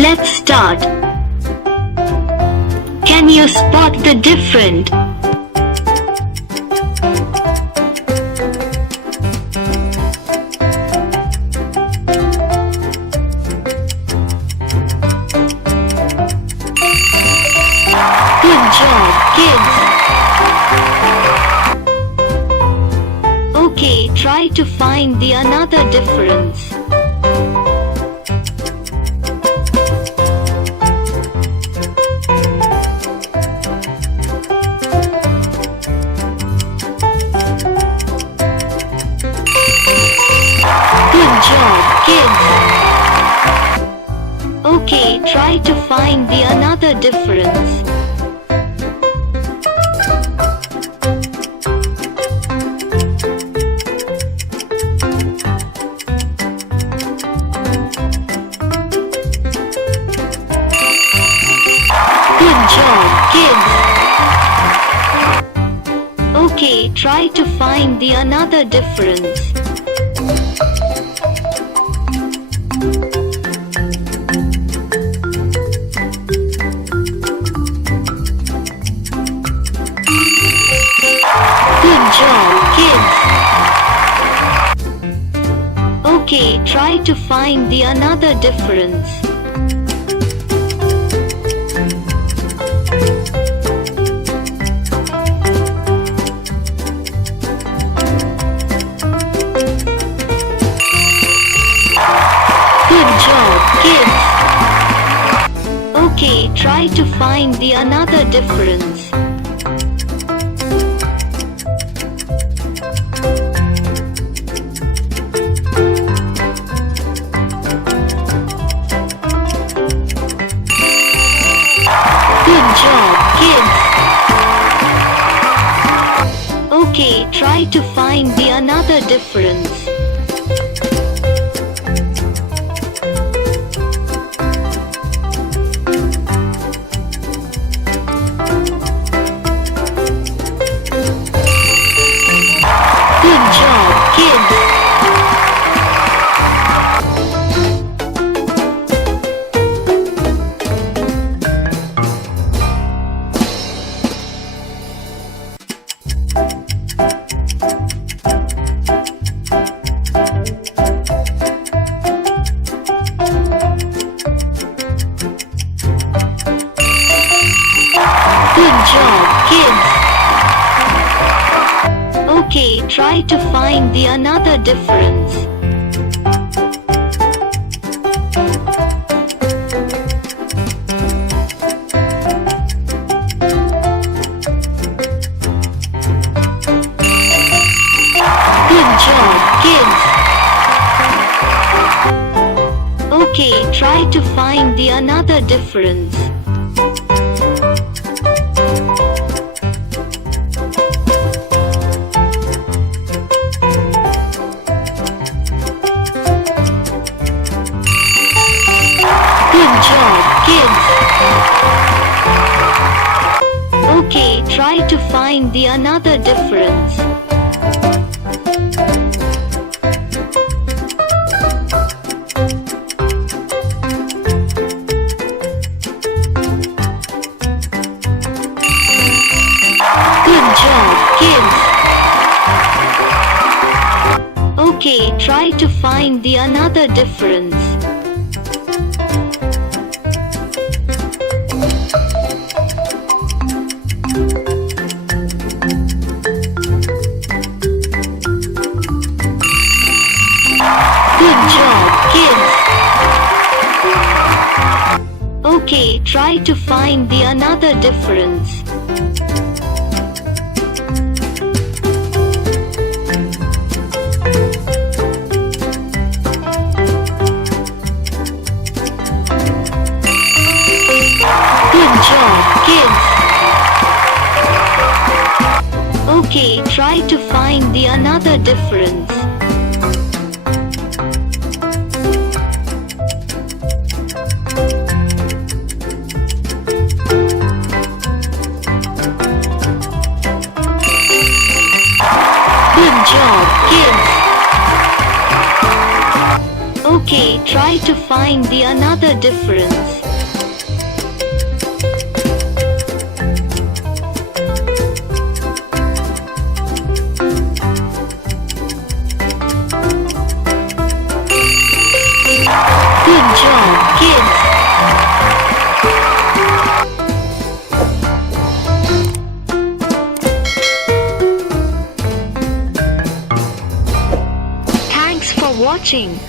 Let's start. Can you spot the different? Good job, kids. Okay, try to find the another difference. Good job, kids. Okay, try to find the another difference. Good job, kids. Okay, try to find the another difference. Good job, kids. Okay, try to find the another difference. Good job, kids. Okay, try to find the another difference. Good job, kids. Okay, try to find the another difference. Good job, kids. Good job, kids. Okay, try to find the another difference. Good job, kids. Okay, try to find the another difference. Good job, kids. Okay, try to find the another difference. Good job, kids. Okay, try to find the another difference. Good job, kids. Okay, try to find the another difference. Good job, kids. Okay, try to find the another difference. Good job, kids. Okay, try to find the another difference. Good job, kids. Thanks for watching.